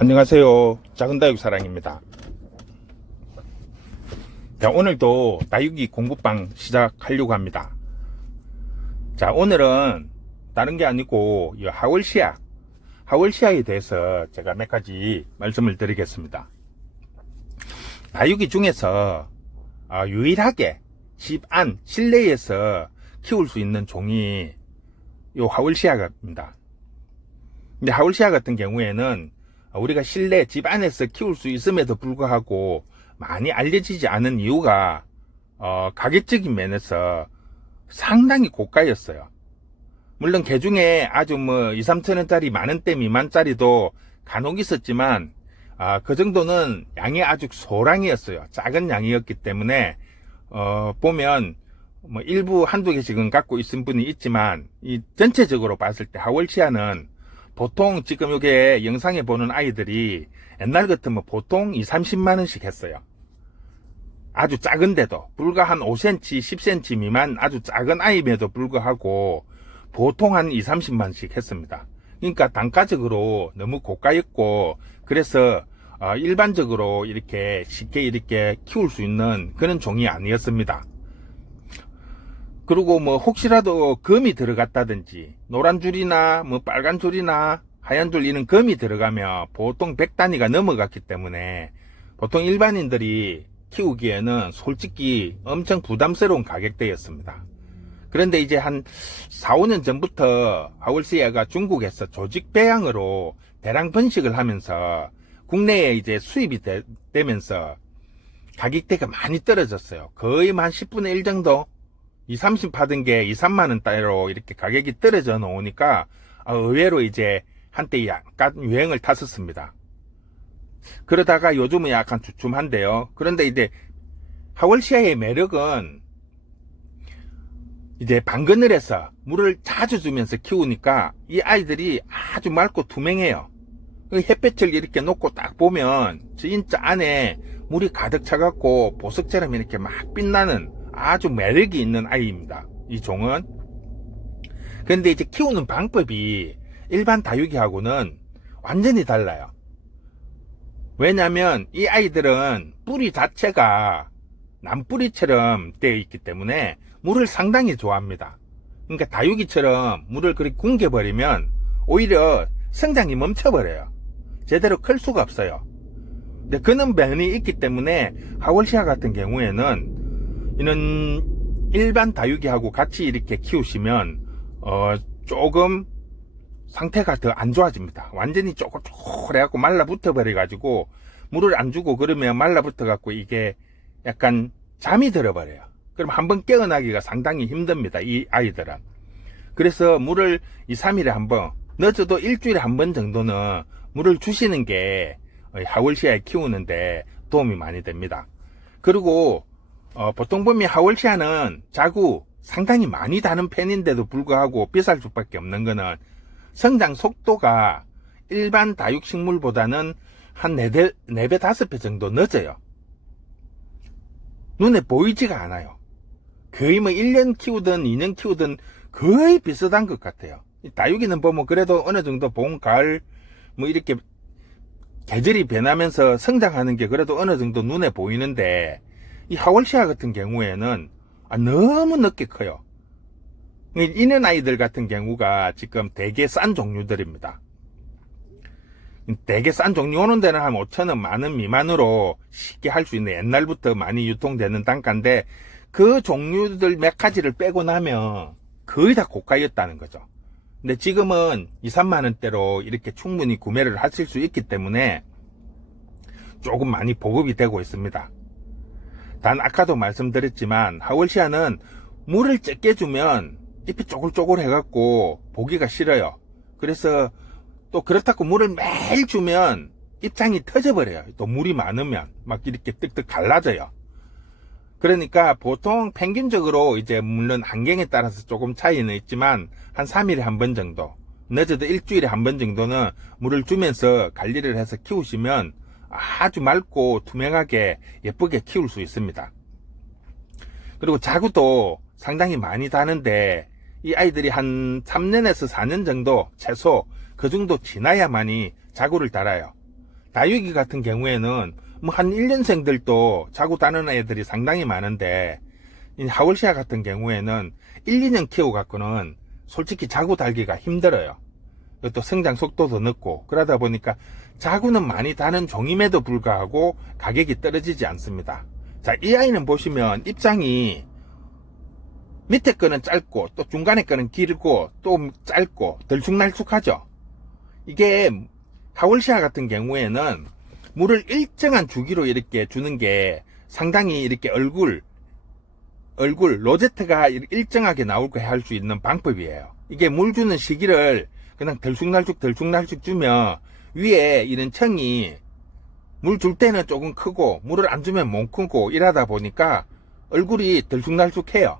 안녕하세요. 작은 다육 사랑입니다. 자, 오늘도 다육이 공부방 시작하려고 합니다. 자, 오늘은 다른 게 아니고 이 하월시아에 대해서 제가 몇 가지 말씀을 드리겠습니다. 다육이 중에서 유일하게 집 안 실내에서 키울 수 있는 종이 이 하월시아입니다. 근데 하월시아 같은 경우에는 우리가 실내 집 안에서 키울 수 있음에도 불구하고 많이 알려지지 않은 이유가 가격적인 면에서 상당히 고가였어요. 물론 개 중에 아주 2, 3천원짜리 만원대 미만짜리도 간혹 있었지만 그 정도는 양이 아주 소량이었어요. 작은 양이었기 때문에 보면 일부 한두 개씩은 갖고 있은 분이 있지만 이 전체적으로 봤을 때 하월시아는 보통 지금 요게 영상에 보는 아이들이 옛날 같으면 보통 2, 30만원씩 했어요. 아주 작은데도 불과 한 5cm, 10cm 미만 아주 작은 아이임에도 불구하고 보통 한 2, 30만원씩 했습니다. 그러니까 단가적으로 너무 고가였고 그래서 일반적으로 이렇게 쉽게 이렇게 키울 수 있는 그런 종이 아니었습니다. 그리고 혹시라도 금이 들어갔다든지 노란 줄이나 빨간 줄이나 하얀 줄 이런 금이 들어가면 보통 100단위가 넘어갔기 때문에 보통 일반인들이 키우기에는 솔직히 엄청 부담스러운 가격대였습니다. 그런데 이제 한 4, 5년 전부터 하월시아가 중국에서 조직 배양으로 대량 번식을 하면서 국내에 이제 수입이 되면서 가격대가 많이 떨어졌어요. 거의 한 10분의 1 정도 2, 30 받은 게 2, 3만원대로 이렇게 가격이 떨어져 놓으니까 의외로 이제 한때 약간 유행을 탔었습니다. 그러다가 요즘은 약간 주춤한데요. 그런데 이제 하월시아의 매력은 이제 방그늘에서 물을 자주 주면서 키우니까 이 아이들이 아주 맑고 투명해요. 햇볕을 이렇게 놓고 딱 보면 진짜 안에 물이 가득 차갖고 보석처럼 이렇게 막 빛나는 아주 매력이 있는 아이입니다. 이 종은. 그런데 이제 키우는 방법이 일반 다육이하고는 완전히 달라요. 왜냐면 이 아이들은 뿌리 자체가 남뿌리처럼 되어 있기 때문에 물을 상당히 좋아합니다. 그러니까 다육이처럼 물을 그렇게 굶겨버리면 오히려 성장이 멈춰버려요. 제대로 클 수가 없어요. 근데 그런 면이 있기 때문에 하월시아 같은 경우에는 이는 일반 다육이하고 같이 이렇게 키우시면 조금 상태가 더 안 좋아집니다. 완전히 쪼글쪼글해갖고 말라붙어 버려가지고 물을 안 주고 그러면 말라붙어 갖고 이게 약간 잠이 들어버려요. 그럼 한번 깨어나기가 상당히 힘듭니다. 이 아이들은. 그래서 물을 2, 3일에 한번 늦어도 일주일에 한 번 정도는 물을 주시는 게 하월시아에 키우는데 도움이 많이 됩니다. 그리고 보통 보면 하월시아는 자구 상당히 많이 다는 편인데도 불구하고 비쌀 수밖에 없는 거는 성장 속도가 일반 다육식물보다는 한 4배, 5배 정도 늦어요. 눈에 보이지가 않아요. 거의 1년 키우든 2년 키우든 거의 비슷한 것 같아요. 다육이는 보면 그래도 어느 정도 봄, 가을 이렇게 계절이 변하면서 성장하는 게 그래도 어느 정도 눈에 보이는데 이 하월시아 같은 경우에는 너무 늦게 커요. 이런 아이들 같은 경우가 지금 되게 싼 종류들입니다. 되게 싼 종류 오는 데는 한 5천원, 만원 미만으로 쉽게 할 수 있는 옛날부터 많이 유통되는 단가인데 그 종류들 몇 가지를 빼고 나면 거의 다 고가였다는 거죠. 근데 지금은 2, 3만원대로 이렇게 충분히 구매를 하실 수 있기 때문에 조금 많이 보급이 되고 있습니다. 단 아까도 말씀드렸지만 하월시아는 물을 적게 주면 잎이 쪼글쪼글 해갖고 보기가 싫어요. 그래서 또 그렇다고 물을 매일 주면 잎장이 터져버려요. 또 물이 많으면 막 이렇게 뜩뜩 갈라져요. 그러니까 보통 평균적으로 이제 물론 환경에 따라서 조금 차이는 있지만 한 3일에 한 번 정도 늦어도 일주일에 한 번 정도는 물을 주면서 관리를 해서 키우시면 아주 맑고 투명하게 예쁘게 키울 수 있습니다. 그리고 자구도 상당히 많이 다는데 이 아이들이 한 3년에서 4년 정도 최소 그 정도 지나야만이 자구를 달아요. 다육이 같은 경우에는 뭐 한 1년생들도 자고 다니는 애들이 상당히 많은데, 이 하월시아 같은 경우에는 1, 2년 키워갖고는 솔직히 자구 달기가 힘들어요. 또 성장 속도도 늦고, 그러다 보니까 자구는 많이 다는 종임에도 불구하고 가격이 떨어지지 않습니다. 자, 이 아이는 보시면 입장이 밑에 거는 짧고 또 중간에 거는 길고 또 짧고 들쑥날쑥하죠. 이게 하월시아 같은 경우에는 물을 일정한 주기로 이렇게 주는 게 상당히 이렇게 얼굴 로제트가 일정하게 나오게 할 수 있는 방법이에요. 이게 물 주는 시기를 그냥 들쑥날쑥 주면 위에 이런 청이 물 줄 때는 조금 크고 물을 안 주면 못 크고 이러다 보니까 얼굴이 들쑥날쑥해요.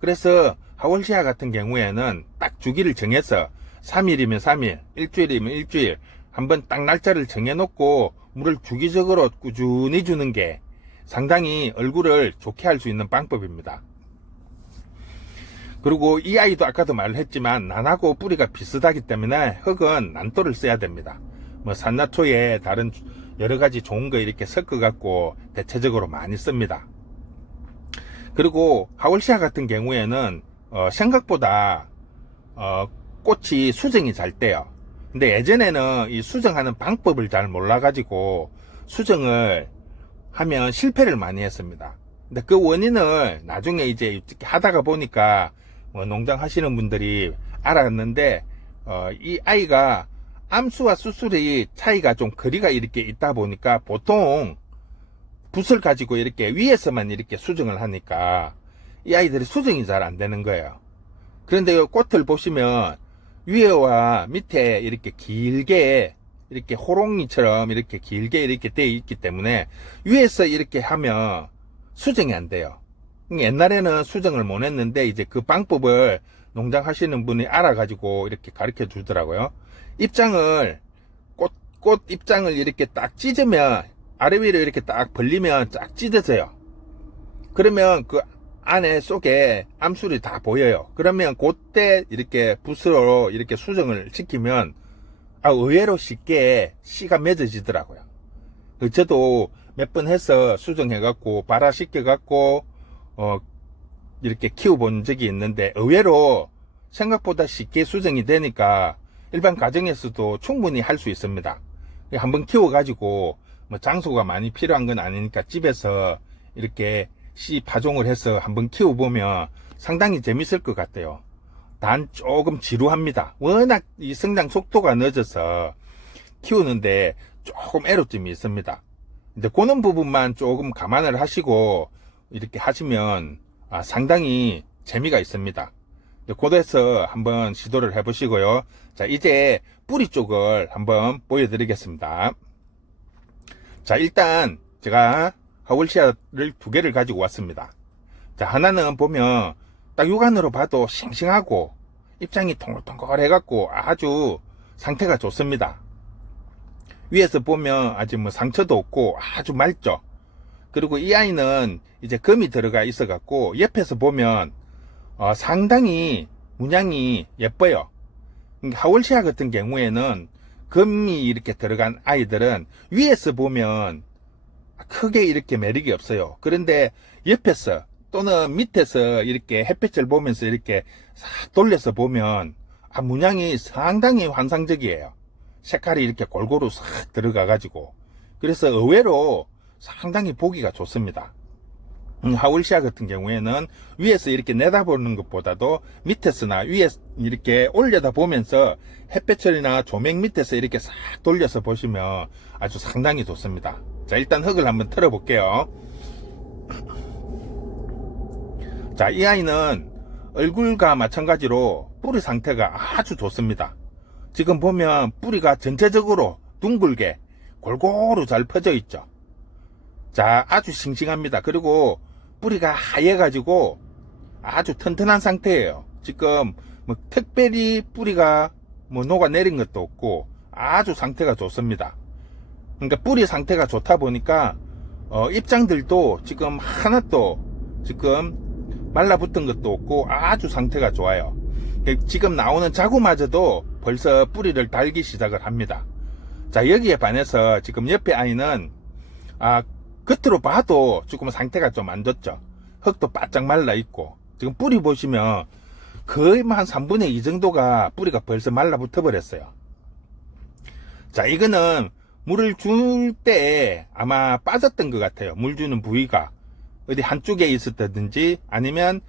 그래서 하월시아 같은 경우에는 딱 주기를 정해서 3일이면 3일, 일주일이면 일주일 한번 딱 날짜를 정해놓고 물을 주기적으로 꾸준히 주는 게 상당히 얼굴을 좋게 할 수 있는 방법입니다. 그리고 이 아이도 아까도 말을 했지만 난하고 뿌리가 비슷하기 때문에 흙은 난토를 써야 됩니다. 뭐 산나초에 다른 여러가지 좋은 거 이렇게 섞어 갖고 대체적으로 많이 씁니다. 그리고 하월시아 같은 경우에는 생각보다 꽃이 수정이 잘 돼요. 근데 예전에는 이 수정하는 방법을 잘 몰라가지고 수정을 하면 실패를 많이 했습니다. 근데 그 원인을 나중에 이제 하다가 보니까 뭐 농장 하시는 분들이 알았는데, 이 아이가 암수와 수술이 차이가 좀 거리가 이렇게 있다 보니까 보통 붓을 가지고 이렇게 위에서만 이렇게 수정을 하니까 이 아이들이 수정이 잘 안 되는 거예요. 그런데 이 꽃을 보시면 위에와 밑에 이렇게 길게 이렇게 호롱이처럼 이렇게 길게 이렇게 되어 있기 때문에 위에서 이렇게 하면 수정이 안 돼요. 옛날에는 수정을 못 했는데 이제 그 방법을 농장 하시는 분이 알아가지고 이렇게 가르쳐 주더라고요. 입장을 꽃 입장을 이렇게 딱 찢으면 아래 위로 이렇게 딱 벌리면 쫙 찢어져요. 그러면 그 안에 속에 암술이 다 보여요. 그러면 그때 이렇게 붓으로 이렇게 수정을 시키면 의외로 쉽게 씨가 맺어지더라고요. 저도 몇 번 해서 수정해갖고 발화시켜갖고 이렇게 키워본 적이 있는데 의외로 생각보다 쉽게 수정이 되니까 일반 가정에서도 충분히 할 수 있습니다. 한번 키워가지고 뭐 장소가 많이 필요한 건 아니니까 집에서 이렇게 씨 파종을 해서 한번 키워보면 상당히 재밌을 것 같아요. 단 조금 지루합니다. 워낙 이 성장 속도가 늦어서 키우는데 조금 애로점이 있습니다. 근데 그런 부분만 조금 감안을 하시고 이렇게 하시면 상당히 재미가 있습니다. 그래서 한번 시도를 해보시고요. 자, 이제 뿌리 쪽을 한번 보여드리겠습니다. 자, 일단 제가 하월시아를 2개를 가지고 왔습니다. 자, 하나는 보면 딱 육안으로 봐도 싱싱하고 입장이 통글통글 해갖고 아주 상태가 좋습니다. 위에서 보면 아직 뭐 상처도 없고 아주 맑죠. 그리고 이 아이는 이제 금이 들어가 있어갖고 옆에서 보면 상당히 문양이 예뻐요. 하월시아 같은 경우에는 금이 이렇게 들어간 아이들은 위에서 보면 크게 이렇게 매력이 없어요. 그런데 옆에서 또는 밑에서 이렇게 햇빛을 보면서 이렇게 싹 돌려서 보면 문양이 상당히 환상적이에요. 색깔이 이렇게 골고루 싹 들어가 가지고 그래서 의외로 상당히 보기가 좋습니다. 하월시아 같은 경우에는 위에서 이렇게 내다보는 것보다도 밑에서나 위에 이렇게 올려다 보면서 햇볕이나 조명 밑에서 이렇게 싹 돌려서 보시면 아주 상당히 좋습니다. 자, 일단 흙을 한번 털어 볼게요. 자, 이 아이는 얼굴과 마찬가지로 뿌리 상태가 아주 좋습니다. 지금 보면 뿌리가 전체적으로 둥글게 골고루 잘 퍼져 있죠. 자, 아주 싱싱합니다. 그리고 뿌리가 하얘가지고 아주 튼튼한 상태예요. 지금 뭐 특별히 뿌리가 뭐 녹아내린 것도 없고 아주 상태가 좋습니다. 그러니까 뿌리 상태가 좋다 보니까 입장들도 지금 하나도 지금 말라붙은 것도 없고 아주 상태가 좋아요. 지금 나오는 자구마저도 벌써 뿌리를 달기 시작을 합니다. 자, 여기에 반해서 지금 옆에 아이는 겉으로 봐도 조금 상태가 좀 안 좋죠. 흙도 바짝 말라 있고, 지금 뿌리 보시면 거의 한 3분의 2 정도가 뿌리가 벌써 말라붙어 버렸어요. 자, 이거는 물을 줄 때 아마 빠졌던 것 같아요. 물 주는 부위가 어디 한쪽에 있었다든지 아니면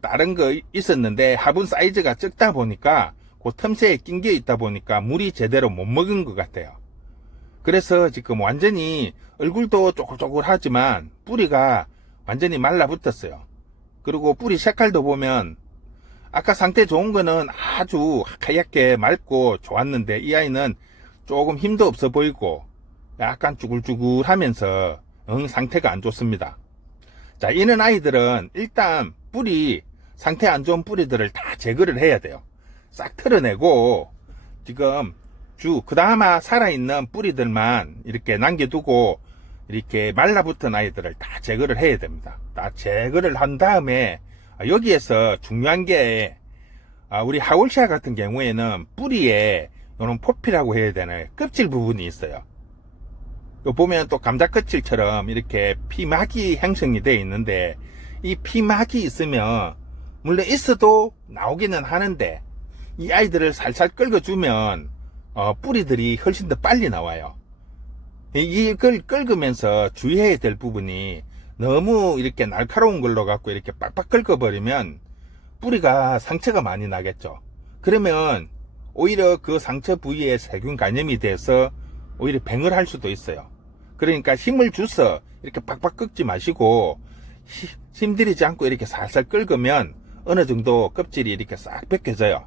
다른 거 있었는데 화분 사이즈가 적다 보니까 그 틈새에 낑겨 있다 보니까 물이 제대로 못 먹은 것 같아요. 그래서 지금 완전히 얼굴도 쪼글쪼글하지만 뿌리가 완전히 말라붙었어요. 그리고 뿌리 색깔도 보면 아까 상태 좋은 거는 아주 하얗게 맑고 좋았는데 이 아이는 조금 힘도 없어 보이고 약간 쭈글쭈글하면서 상태가 안 좋습니다. 자, 이런 아이들은 일단 뿌리 상태 안 좋은 뿌리들을 다 제거를 해야 돼요. 싹 털어내고 지금 그나마 살아있는 뿌리들만 이렇게 남겨두고 이렇게 말라붙은 아이들을 다 제거를 해야 됩니다. 다 제거를 한 다음에 여기에서 중요한 게 우리 하울시아 같은 경우에는 뿌리에 이런 포피라고 해야 되나요? 껍질 부분이 있어요. 요 보면 또 감자 껍질처럼 이렇게 피막이 형성이 되어 있는데 이 피막이 있으면 물론 있어도 나오기는 하는데 이 아이들을 살살 긁어주면 뿌리들이 훨씬 더 빨리 나와요. 이걸 긁으면서 주의해야 될 부분이 너무 이렇게 날카로운 걸로 갖고 이렇게 빡빡 긁어버리면 뿌리가 상처가 많이 나겠죠. 그러면 오히려 그 상처 부위에 세균 감염이 돼서 오히려 병을 할 수도 있어요. 그러니까 힘을 줘서 이렇게 빡빡 긁지 마시고 힘들이지 않고 이렇게 살살 긁으면 어느 정도 껍질이 이렇게 싹 벗겨져요.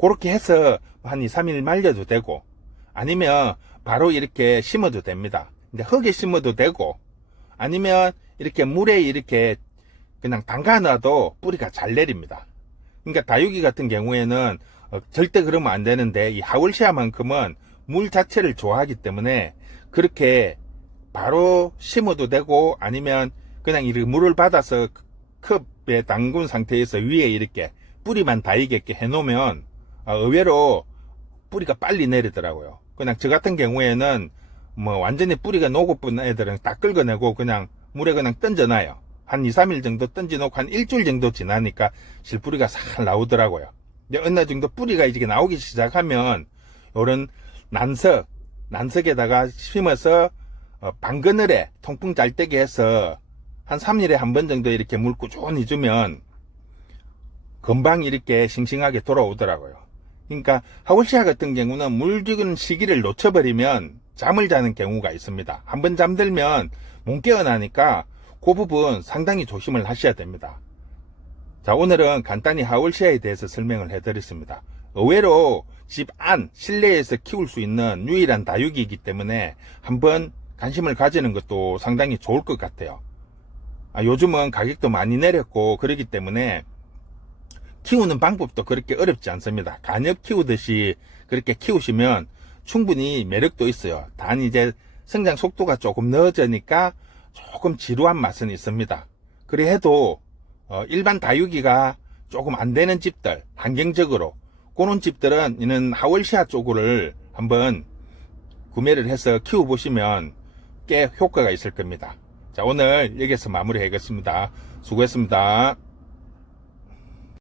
그렇게 해서 한 2, 3일 말려도 되고 아니면 바로 이렇게 심어도 됩니다. 이제 흙에 심어도 되고 아니면 이렇게 물에 이렇게 그냥 담가놔도 뿌리가 잘 내립니다. 그러니까 다육이 같은 경우에는 절대 그러면 안 되는데 이 하울시아만큼은 물 자체를 좋아하기 때문에 그렇게 바로 심어도 되고 아니면 그냥 이렇게 물을 받아서 컵에 담근 상태에서 위에 이렇게 뿌리만 닿이게끔 해놓으면 의외로 뿌리가 빨리 내리더라고요. 그냥 저 같은 경우에는 뭐 완전히 뿌리가 녹아쁜 애들은 다 긁어내고 그냥 물에 그냥 던져놔요. 한 2, 3일 정도 던져놓고 한 일주일 정도 지나니까 실뿌리가 싹 나오더라고요. 이제 어느 정도 뿌리가 이제 나오기 시작하면 요런 난석에다가 심어서 방그늘에 통풍 잘 되게 해서 한 3일에 한 번 정도 이렇게 물 꾸준히 주면 금방 이렇게 싱싱하게 돌아오더라고요. 그러니까 하울시아 같은 경우는 물 주는 시기를 놓쳐버리면 잠을 자는 경우가 있습니다. 한번 잠들면 못 깨어나니까 그 부분 상당히 조심을 하셔야 됩니다. 자, 오늘은 간단히 하울시아에 대해서 설명을 해드렸습니다. 의외로 집 안 실내에서 키울 수 있는 유일한 다육이기 때문에 한번 관심을 가지는 것도 상당히 좋을 것 같아요. 요즘은 가격도 많이 내렸고 그렇기 때문에 키우는 방법도 그렇게 어렵지 않습니다. 간엽 키우듯이 그렇게 키우시면 충분히 매력도 있어요. 단 이제 성장 속도가 조금 늦으니까 조금 지루한 맛은 있습니다. 그래 해도 일반 다육이가 조금 안 되는 집들, 환경적으로 그런 집들은 이는 하울시아 쪽을 한번 구매를 해서 키워보시면 꽤 효과가 있을 겁니다. 자, 오늘 여기서 마무리하겠습니다. 수고했습니다.